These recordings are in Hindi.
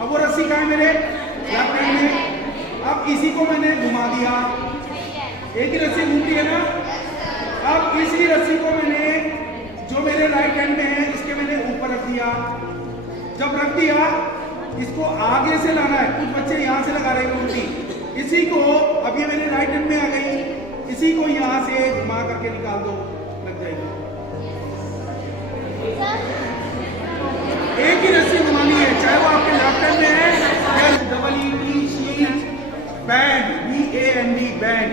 अब वो रस्सी कहाँ है मेरे लेफ्ट हैंड में। अब इसी को मैंने घुमा दिया, एक ही रस्सी घूमती है ना। अब इसी रस्सी को मैंने जो मेरे राइट हैंड में है इसके मैंने ऊपर रख दिया। जब रख दिया इसको आगे से लाना है, कुछ बच्चे यहाँ से लगा रहे हैं उल्टी। इसी को अब ये मेरे राइट हैंड में आ गई, इसी को यहाँ से घुमा करके निकाल दो, लग जाएगी। एक ही रस्सी घुमानी है, चाहे वो आपके लेफ्ट हैंड में है या EET sheet band, BAND band,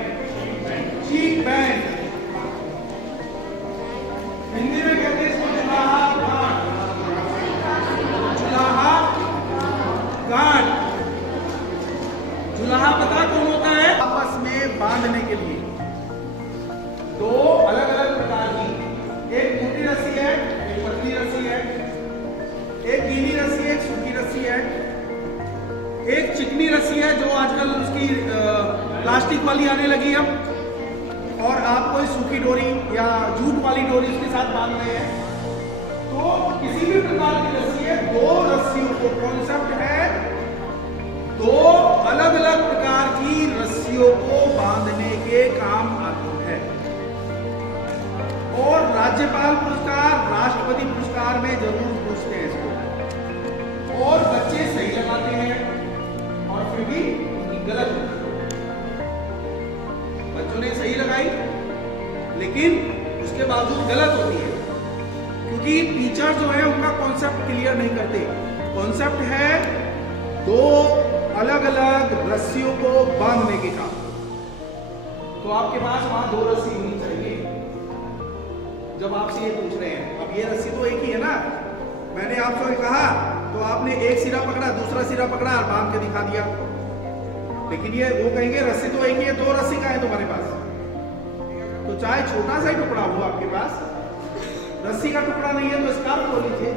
sheet band. Hindi में कहते हैं इसको जुलाहा गांठ, जुलाहा गांठ। जुलाहा पता कौन होता है? आपस में बांधने के लिए दो अलग अलग प्रकार की, एक मोटी रस्सी है, एक पतली रस्सी है, एक गीली रस्सी है, एक सूखी रस्सी है, एक चिकनी रस्सी है जो आजकल उसकी प्लास्टिक वाली आने लगी है, और आप कोई सूखी डोरी या जूट वाली डोरी उसके साथ बांध रहे हैं। तो किसी भी प्रकार की रस्सी है, दो रस्सियों को, कॉन्सेप्ट है दो अलग अलग प्रकार की रस्सियों को बांधने के काम आती है। और राज्यपाल पुरस्कार, राष्ट्रपति पुरस्कार में जरूर पूछते हैं इसको, और बच्चे सही लगाते हैं और फिर भी गलत होती है। बच्चों ने सही लगाई लेकिन उसके बावजूद गलत होती है, क्योंकि टीचर जो है उनका कॉन्सेप्ट क्लियर नहीं करते। कॉन्सेप्ट है दो अलग अलग रस्सियों को बांधने के काम। तो आपके पास वहां दो रस्सी होनी चाहिए जब आपसे ये पूछ रहे हैं। अब ये रस्सी तो एक ही है ना, मैंने आपसे कहा तो आपने एक सिरा पकड़ा, दूसरा सिरा पकड़ा और बांध के दिखा दिया। लेकिन ये वो कहेंगे रस्सी तो एक ही है, दो रस्सी का है तुम्हारे पास। तो चाहे छोटा सा ही टुकड़ा हो आपके पास, रस्सी का टुकड़ा नहीं है तो स्कार्फ खोल लीजिए,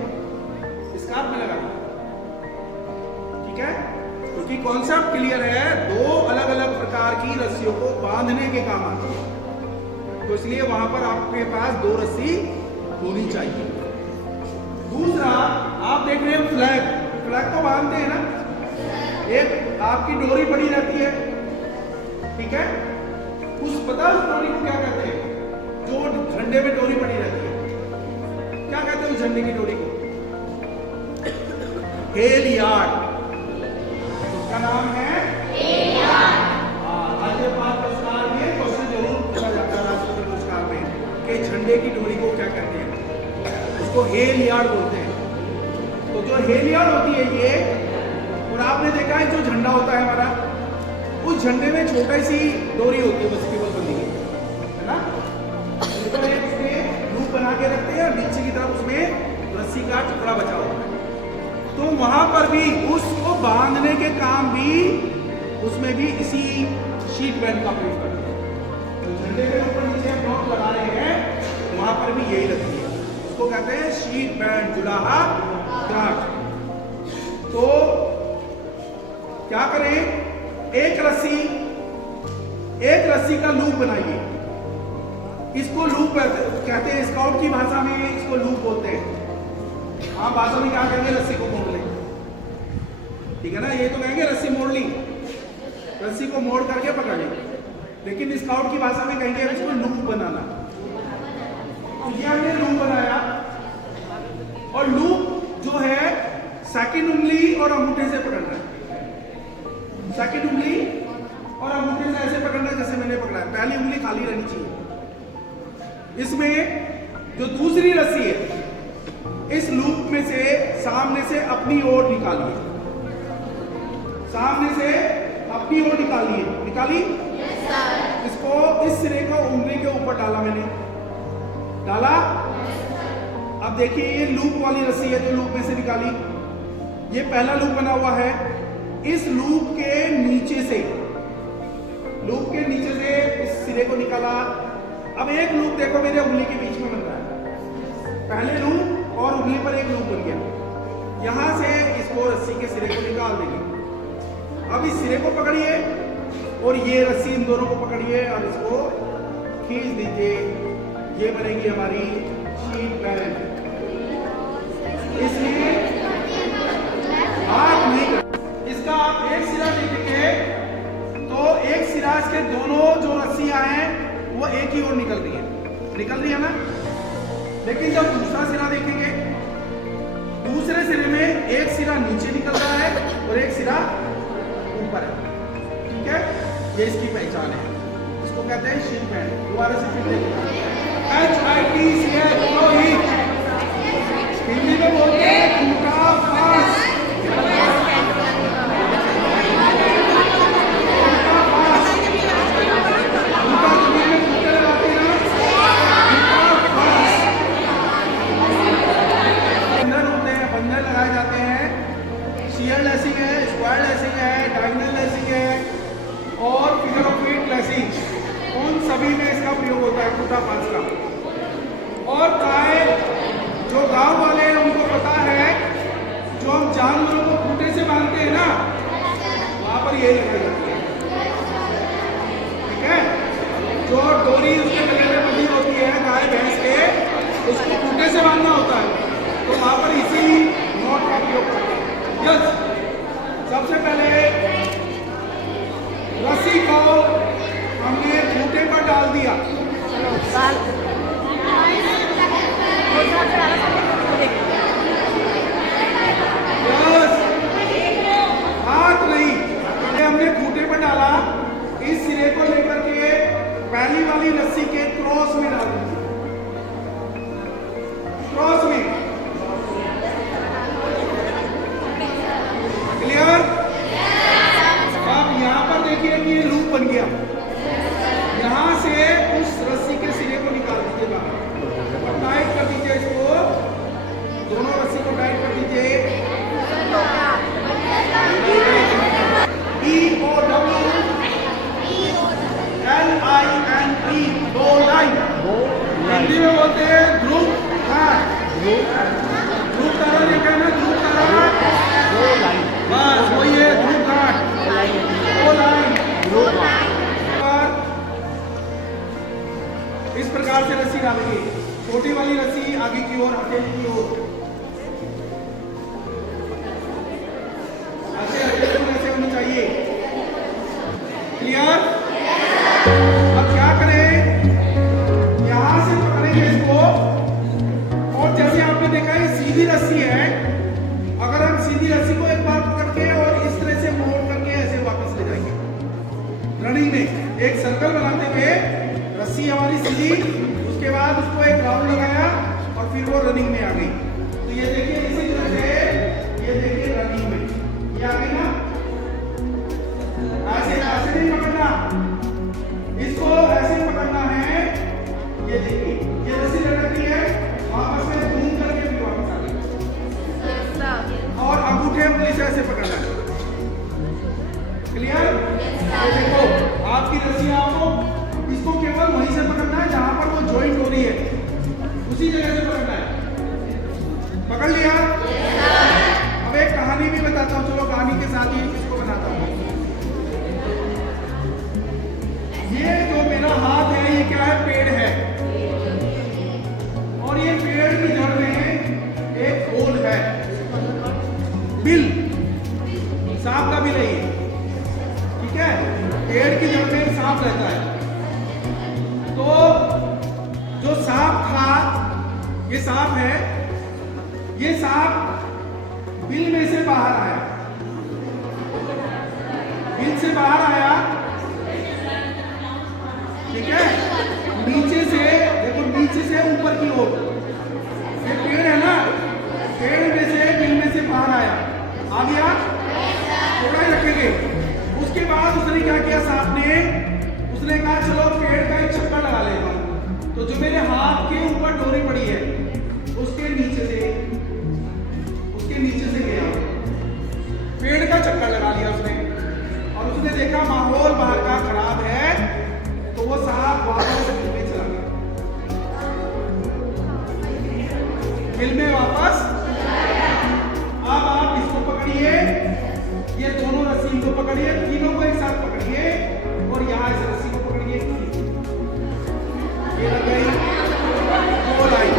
स्कार्फ में लगा लीजिए, ठीक है। क्योंकि कॉन्सेप्ट क्लियर है, दो अलग अलग प्रकार की रस्सियों को बांधने के काम आती है, तो इसलिए वहां पर आपके पास दो रस्सी होनी चाहिए। दूसरा, आप देख रहे हैं फ्लैग, फ्लैग को बांधते हैं ना, एक आपकी डोरी पड़ी रहती है, ठीक है। उस डोरी को क्या कहते हैं? जो झंडे में डोरी पड़ी रहती है, क्या कहते हैं उस झंडे की डोरी को? हेलियार्ड। उसका नाम है हेलियार्ड। राज्यपाल पुरस्कार में क्वेश्चन जरूर पूछा जाता है, राष्ट्रपति पुरस्कार में, कि झंडे की डोरी को क्या कहते हैं? उसको हेलियार्ड बोलते हैं। तो जो हेलियार्ड होती है ये, और आपने देखा है जो झंडा होता है हमारा, उस झंडे में छोटी सी डोरी होती है, बस केवल बंधी है ना, उसमें लूप बना के रखते हैं, नीचे की तरफ उसमें रस्सी का टुकड़ा बचा हुआ है। तो वहां पर भी उसको बांधने के काम भी, उसमें भी इसी शीट बैंड का प्रयोग करते हैं। तो झंडे के ऊपर नीचे नोट लगा रहे हैं, वहां पर भी यही लगती है, उसको कहते हैं शीट बैंड, जुलाहा गांठ। तो क्या करें? एक रस्सी का लूप बनाइए, इसको लूप कहते हैं, स्काउट की भाषा में इसको लूप बोलते हैं। आप भाषा में क्या कहेंगे? रस्सी को मोड़ ले, ठीक है ना, ये तो कहेंगे रस्सी मोड़ ली, रस्सी को मोड़ करके पकड़ ली, लेकिन स्काउट की भाषा में कहेंगे इसको लूप बनाना। तो ये हमने लूप बनाया, और लूप जो है सेकंड उंगली और अंगूठे से पकड़ना है, सेकंड उंगली और अंगूठे से ऐसे पकड़ना जैसे मैंने पकड़ा है, पहली उंगली खाली रहनी चाहिए। इसमें जो दूसरी रस्सी है, इस लूप में से सामने से अपनी ओर निकालिए, सामने से अपनी ओर निकालिए, निकाली। इसको, इस सिरे को उंगली के ऊपर डाला मैंने, डाला। अब देखिए ये लूप वाली रस्सी है जो लूप में से निकाली, ये पहला लूप बना हुआ है। इस लूप के नीचे से इस सिरे को निकाला। अब एक लूप देखो मेरे उंगली के बीच में बन रहा है, पहले लूप और उंगली पर एक लूप बन गया। यहां से इसको रस्सी के सिरे को निकाल देंगे। अब इस सिरे को पकड़िए और ये रस्सी इन दोनों को पकड़िए और इसको खींच दीजिए, ये बनेगी हमारी शीट बैंड। इसलिए आप नहीं एक सिरा के दोनों जो रस्सियां हैं वो एक ही ओर निकल रही है ना। लेकिन जब दूसरा सिरा देखेंगे, दूसरे सिरे में एक सिरा नीचे निकल रहा है और एक सिरा ऊपर है। ठीक है, ये इसकी पहचान है, इसको कहते हैं शीट बैंड। दोबारा से फिर देखिए, HIT हिंदी में बोलते हैं खूंटा फांस। बंधन लगाए जाते हैं, शियर लेसिंग है, स्क्वायर लेसिंग है, डायगोनल लेसिंग है और फिगर ऑफ 8 लेसिंग। उन सभी में इसका प्रयोग होता है खूंटा फांस का। और काय जो गांव वाले हैं उनको पता है, जो हम जानवरों को खूंटे से बांधते हैं ना, वहां पर ये लगाई जाती है। ठीक है, जो डोरी उसके गले में बंधी होती है गाय भैंस के, उसको खूंटे से बांधना होता है, तो वहां पर इसी नॉट का प्रयोग करते हैं। यस, सबसे पहले रस्सी को हमने खूंटे पर डाल दिया। यस, हाथ नहीं, हमने खूंटे पर डाला। इस सिरे को लेकर के पहली वाली रस्सी के क्रॉस में डाल दीजिए, क्रॉस में। क्लियर? अब यहां पर देखिए कि ये लूप बन गया। यहां से उस रस्सी के सिरे को निकाल दीजिए बाहर और टाइट कर दीजिए इसको, दोनों रस्सी को टाइट कर दीजिए। EOWLINE, दो लाइन। हिंदी में बोलते हैं ध्रुव तारा। ध्रुव तारा देखा है ना, ध्रुव तारा, बस वही है ध्रुव तारा, दो लाइन। इस प्रकार से रस्सी डालेंगे, छोटी वाली रस्सी आगे की ओर, हथेली की ओर, ऐसे होनी चाहिए। क्लियर? अब क्या करें, यहां से पकड़ेंगे इसको, और जैसे आपने देखा ये सीधी रस्सी है, अगर हम सीधी रस्सी को एक बार पकड़ के और इस तरह से मोड़ करके ऐसे वापस ले जाएंगे रनिंग में, एक सर्कल बनाते हुए, रस्सी हमारी सीधी, उसके बाद उसको एक राउंड लगाया और फिर वो रनिंग में आ गई। तो ये देखिए इसी तरह से, ये देखिए रनिंग में ये आ गई ना। ऐसे नहीं पकड़ना, इसको ऐसे पकड़ना है। ये देखिए ये रस्सी लटकती है, वापस में घूम करके भी वापस आ गई, और अंगूठे उंगली से ऐसे पकड़ना है। क्लियर? देखो आपकी रस्सी, आपको इसको केवल वहीं से पकड़ना है जहां पर वो ज्वाइंट हो रही है, उसी जगह से पकड़ना है। पकड़ लिया? अब एक कहानी भी बताता हूँ, चलो कहानी के साथ ही इसको बनाता हूँ। ये जो मेरा हाथ है, ये क्या है, पेड़ है, और ये पेड़ की जड़ में एक होल है, बिल, सांप का बिल है ये। ठीक है, पेड़ की जड़ में सांप रहता है। तो जो सांप था, ये सांप है, ये सांप बिल में से बाहर आया, बिल से बाहर आया। ठीक है, नीचे से देखो, नीचे से ऊपर की ओर, ये पेड़ है ना, पेड़ में से बिल में से बाहर आया, आ गया, थोड़ा ही रखेंगे। उसके बाद उसने क्या किया, सांप ने, उसने कहा चलो पेड़ का एक चक्कर लगा लेता हूं। तो जो मेरे हाथ के ऊपर डोरी पड़ी है, उसके नीचे से गया, पेड़ का चक्कर लगा लिया उसने, और उसने देखा माहौल बाहर का खराब है, तो वो सांप वापस बिल में चला गया, बिल में वापस। अब आप इसको पकड़िए, ये दोनों रस्सी को पकड़िए, तीनों को एक साथ पकड़िए, और यहाँ इस रस्सी को पकड़िए, ये लग गई दो लाइन।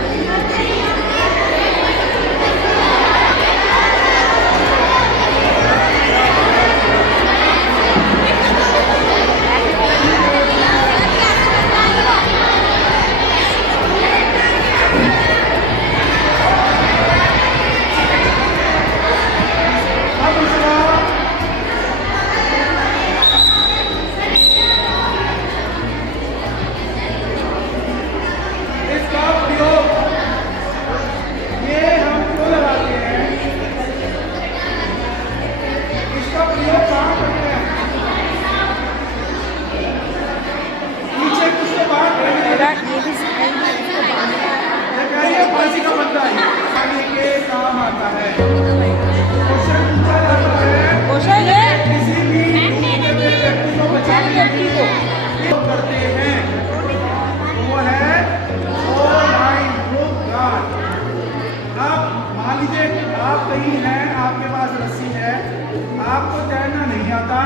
गांठ। अब मान लीजिए आप कहीं हैं, आपके पास रस्सी है, आपको तैरना नहीं आता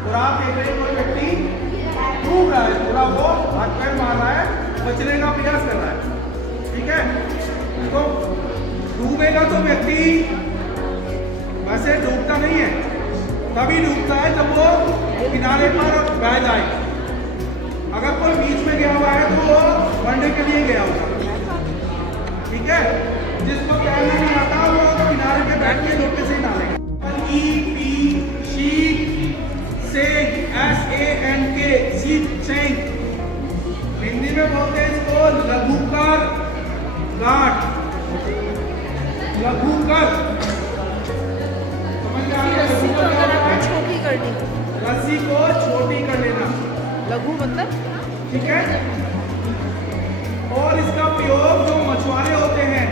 और आप देख रहे हैं कोई व्यक्ति डूब रहा है, पूरा वो हाथ पैर मार रहा है, बचने का प्रयास कर रहा है, ठीक है। तो डूबेगा तो व्यक्ति वैसे डूबता नहीं है, तभी डूबता है जब वो किनारे पर बह जाए। अगर कोई बीच में गया हुआ है तो वो मरने के लिए गया होगा, ठीक है। जिसको तैरना नहीं आता वो तो किनारे पे बैठ के लोटे से ही डालेगा। हिंदी में बोलते हैं इसको लघुकर गांठ, लघुकर। समझ में आ गया? छोटी कर दी, रस्सी को छोटी कर लेना, लघु मतलब, ठीक है। और इसका प्रयोग जो मछुआरे होते हैं,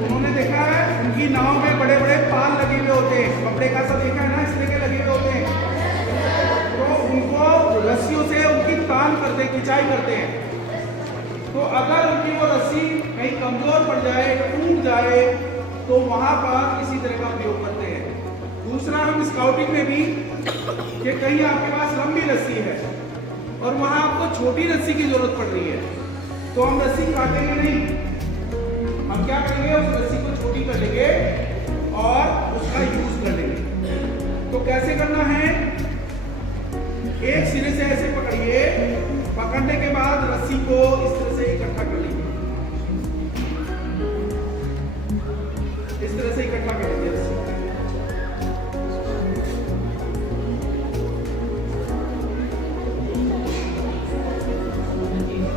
उन्होंने देखा है उनकी नाव में बड़े बड़े पाल लगे हुए होते हैं, कपड़े का सा देखा है ना, इस तरह के लगे हुए होते हैं। तो उनको रस्सियों से उनकी तान करते, खिंचाई करते हैं। तो अगर उनकी वो रस्सी कहीं कमजोर पड़ जाए, टूट जाए, तो वहां पर इसी तरह का प्रयोग करते हैं। दूसरा, हम स्काउटिंग में भी कि कहीं आपके पास लंबी रस्सी है और वहां आपको छोटी रस्सी की जरूरत पड़ रही है, तो हम रस्सी काटेंगे नहीं, हम क्या करेंगे, उस रस्सी को छोटी कर लेंगे और उसका यूज कर लेंगे। तो कैसे करना है, एक सिरे से ऐसे पकड़िए, पकड़ने के बाद रस्सी को इस तरह से इकट्ठा कर लीजिए, इस तरह से इकट्ठा कर लीजिए रस्सी।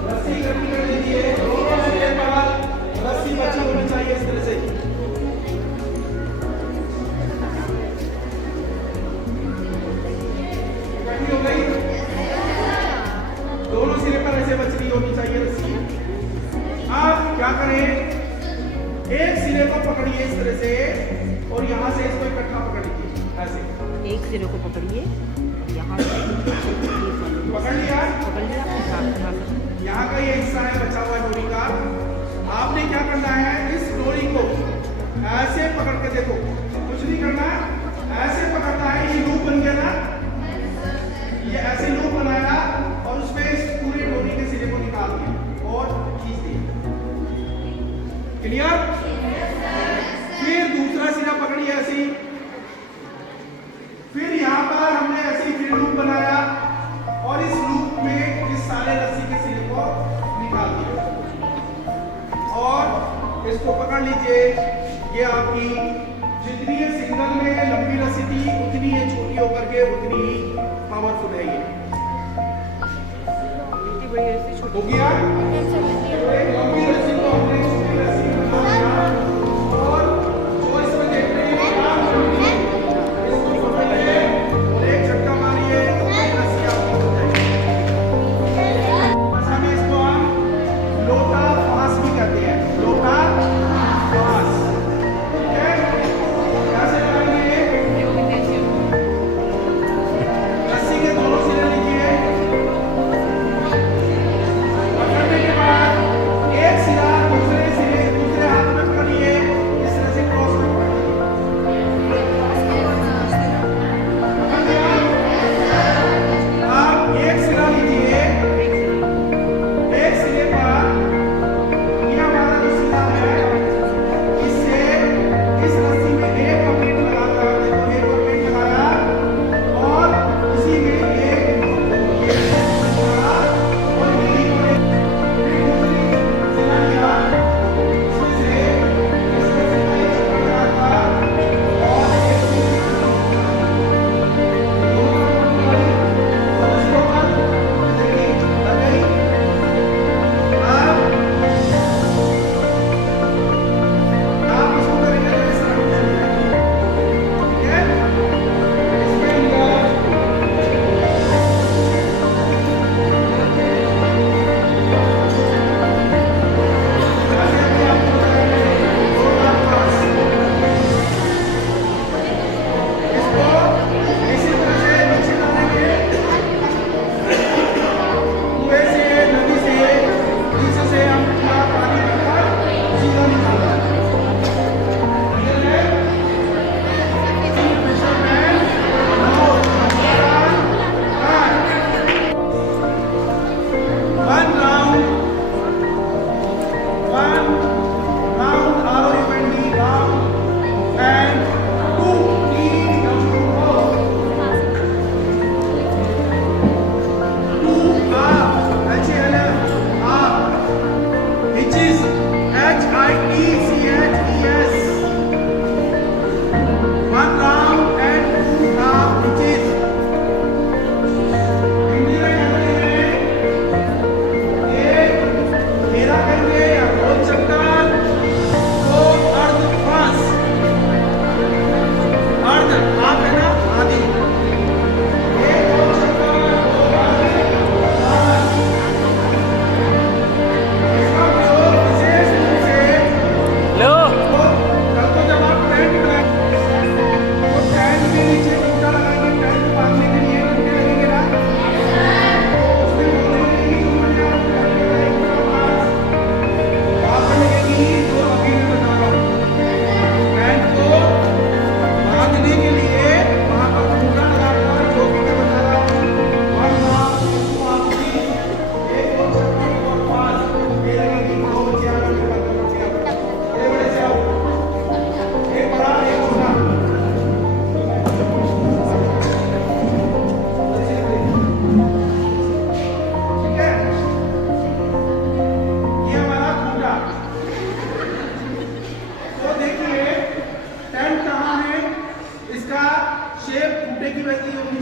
रस्सी इकट्ठी कर लीजिए, दोनों सिरे पर रस्सी बची होनी चाहिए इस तरह से। इकट्ठी हो गई, दोनों सिरे पर ऐसे बच रही होनी चाहिए रस्सी। आप क्या करें, एक सिरे को पकड़िए इस तरह से और यहाँ से इसको इकट्ठा पकड़ लीजिए ऐसे। एक सिरे को पकड़िए, यहाँ से पकड़ लिया, पकड़ लिया, यहाँ का ये हिस्सा है बचा हुआ डोरी का। आपने क्या करना है, इस डोरी को ऐसे पकड़ के देखो, कुछ नहीं करना, ऐसे पकड़ना है। ये लूप बन गया ना, ये ऐसे लूप बनाया और उसमें इस पूरी डोरी के सिरे को निकाल दिया और खींच दिया। क्लियर? फिर दूसरा सिरा पकड़िए ऐसी, फिर यहाँ पर हमने ऐसे ही फिर लूप बनाया और इस लूप में इस सारे रस्सी के सिरे को निकाल दिया और इसको पकड़ लीजिए। ये आपकी जितनी ये सिंगल में लंबी रस्सी थी, उतनी ये छोटी होकर के उतनी ही पावरफुल है। ये हो गया, एक लंबी रस्सी को हमने छोटी रस्सी में बना दिया और जो इसमें देख रहे हैं काम करती है, इसको पकड़िए और एक झटका मारिए, रस्सी आपकी हो जाएगी। भाषा में इसको हम लोटा फांस भी कहते हैं, लोटा फांस, ठीक है। कैसे लगाएंगे, रस्सी के दोनों सिरे लीजिए, पकड़ने के बाद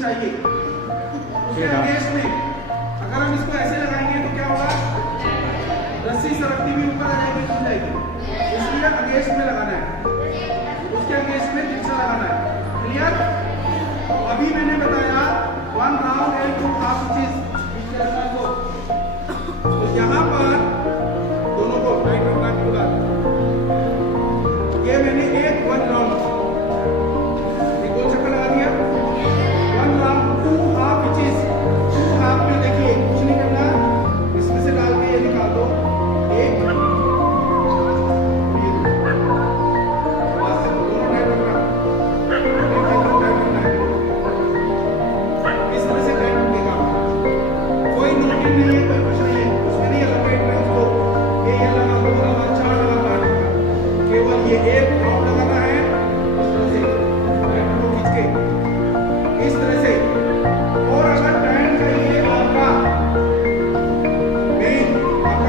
चाहिए। उसके अगेंस्ट में अगर हम इसको ऐसे लगाएंगे तो क्या होगा, रस्सी सरकती भी ऊपर आ जाएगी, खुल जाएगी। इसलिए अगेंस्ट में लगाना है, उसके अगेंस्ट में तिरछा लगाना है। क्लियर? अभी मैंने बताया 1 राउंड एंड 2 हाफ इंचेस। तो यहाँ पर दोनों को राइट रखना के बाद ये मैंने एक 1 राउंड एक गोल चक्कर लगा दिया। 1 राउंड 2 हाफ इंचेस। 2 हाफ में देखिए कुछ नहीं करना, इसमें से डाल के ये निकाल दो, एक बस दोनों टाइट रखना, इस तरह से टाइट रखिएगा। कोई नोटिंग नहीं है, कोई कुछ नहीं है, उसमें नहीं अलग टाइट रख दो, ये लगा दो, लगा 4 लगा 8 लगा, केवल ये एक राउंड लगाना है। इस तरह से टाइट को खींच के इस तरह से। और अगर टाइट का ये आपका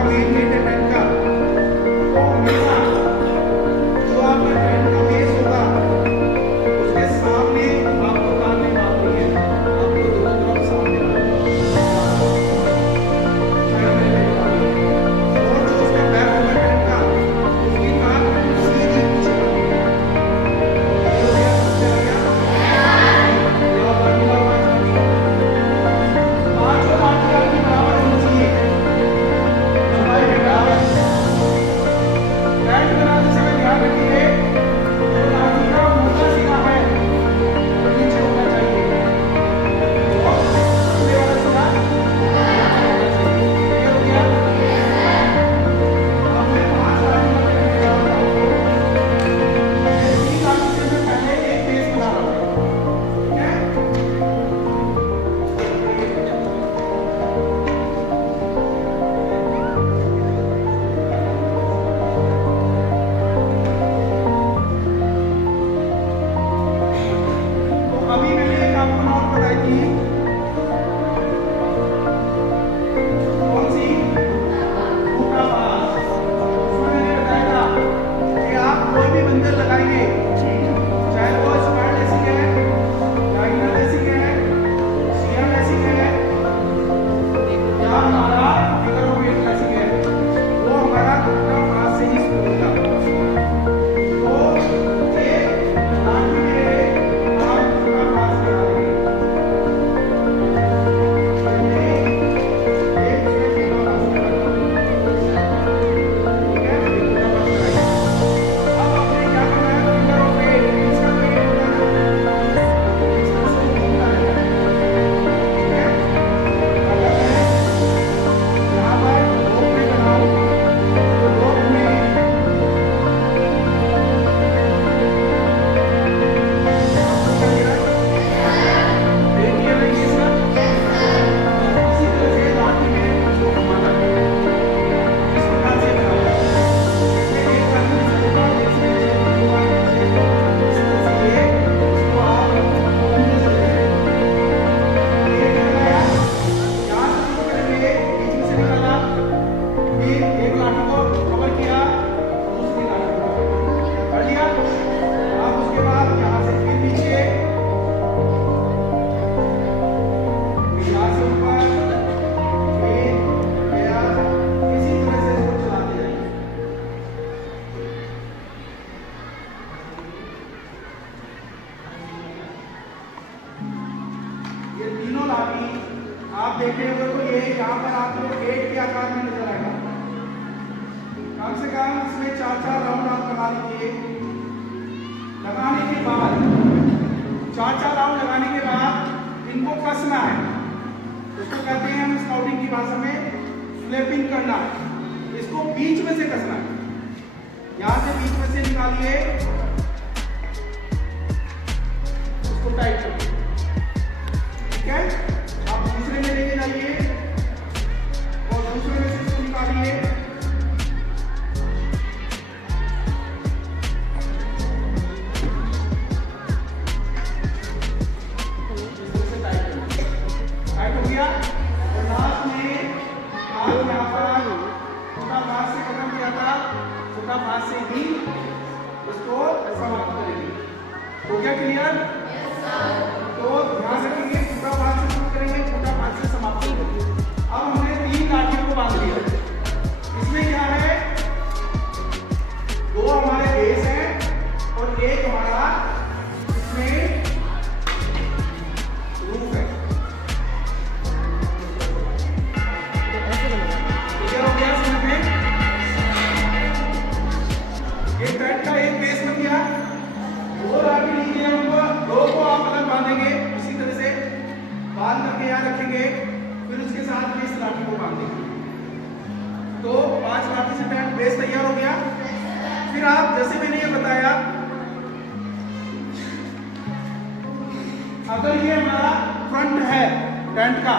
मेन गेट है टाइट का, तो हमेशा जो आपका टाइट का बेस होगा उसके सामने आपको डालने बात नहीं है, आपको दोनों तरफ सामने और जो उसका बैक होगा टाइट का, उसकी कान सीधी पीछे करनी है। ये हो गया, समझ आ गया? लाओ बाटी, लाओ बाटी। पांचों बाटी आपकी बराबर होनी चाहिए, लंबाई में बराबर। टाइट बनाते समय ध्यान रखिए जो लाठी का मोटा सिरा है वो नीचे होना चाहिए और पतले वाला सिरा ऊपर होना चाहिए। क्लियर हो गया? अब मैं 5 लाठी करने जा रहा हूँ आपको। ये 3 लाठी से मैं पहले एक बेस बना रहा हूँ, ठीक है? तो अभी मैंने एक आपको नॉट बताई थी, कौन सी? टूटा बांस। उसमें मैंने बताया था कि आप कोई भी बंदर लगाएंगे, चाहे वो स्क्वायर लेसिंग है, डायगोनल लेसिंग है, शियर लेसिंग है, या हमारा फिगर ऑफ 8 लेसिंग है, वो हमारा टूटा बांस से ही शुरू होगा। तो ये लाठी में आप टूटा बांस लगाएंगे। आप देखेंगे तो ये यहाँ पर आपको 8 के आकार में नजर आएगा। कम से कम इसमें 4-4 राउंड आप लगा लीजिए। लगाने के बाद 4-4 राउंड लगाने के बाद इनको कसना है, उसको कहते हैं हम स्काउटिंग की भाषा में फ्लैपिंग करना। इसको बीच में से कसना है, यहाँ से बीच में से निकालिए, उसको टाइट करिए, ठीक है? आप दूसरे में लेके जाइए और दूसरे में से इसको निकालिए। टाइट हो गया और लास्ट में आप यहाँ पर छोटा बांस से खत्म किया था, छोटा बांस से ही उसको समाप्त करेंगे। हो गया क्लियर? तो ध्यान रखेंगे, फूटा 5 से शुरू करेंगे, फूटा 5 से समाप्त करेंगे। अब हमने 3 लाठियों को बांध लिया। इसमें क्या है, 2 हमारे बेस हैं और 1 हमारा इसमें रूफ है। क्लियर हो गया समझ में? एक बेड का एक बेस बन गया। 2 लाठी लीजिए, उनको 2 को आप अलग बांधेंगे इसी तरह से बांध करके यहाँ रखेंगे, फिर उसके साथ में इस लाठी को बांधेंगे। तो 5 लाठी से टेंट बेस तैयार हो गया। फिर आप जैसे मैंने ये बताया, अगर ये हमारा फ्रंट है टेंट का,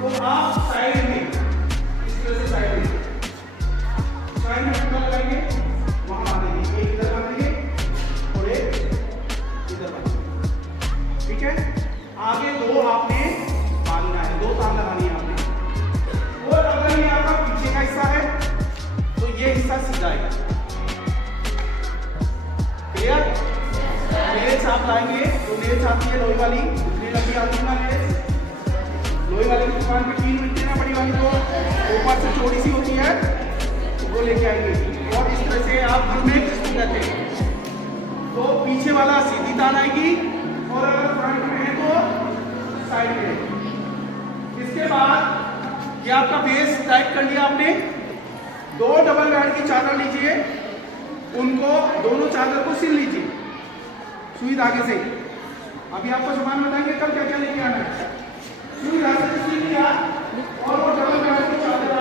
तो आप साइड में इस तरह से साइड में फूटा लगाएंगे, वहां बांधेंगे, एक इधर बांधेंगे और एक इधर बांधेंगे। ठीक है, आगे 2 आपने बांधना है, 2 तार लगानी है आपने। और अगर ये आपका पीछे का हिस्सा है तो ये हिस्सा सीधा है। क्लियर? नेल्स आप लाएंगे तो नेल्स आती है लोहे वाली, इतनी लंबी आती है ना नेल्स। लोहे वाली की दुकान पे 3 मिलती है ना, बड़ी वाली जो ऊपर से चौड़ी सी होती है, वो लेके आएंगे। और इस तरह से आप घर में किसको कहते हैं, तो पीछे वाला सीधी तार आएगी और अगर फ्रंट में है तो साइड में। इसके बाद ये आपका बेस टाइट कर लिया आपने। 2 डबल बेड की चादर लीजिए, उनको दोनों चादर को सिल लीजिए सुई धागे से। अभी आपको सामान बताएंगे कल क्या क्या लेके आना है। सुई धागे से सिल लिया और वो डबल बेड की चादर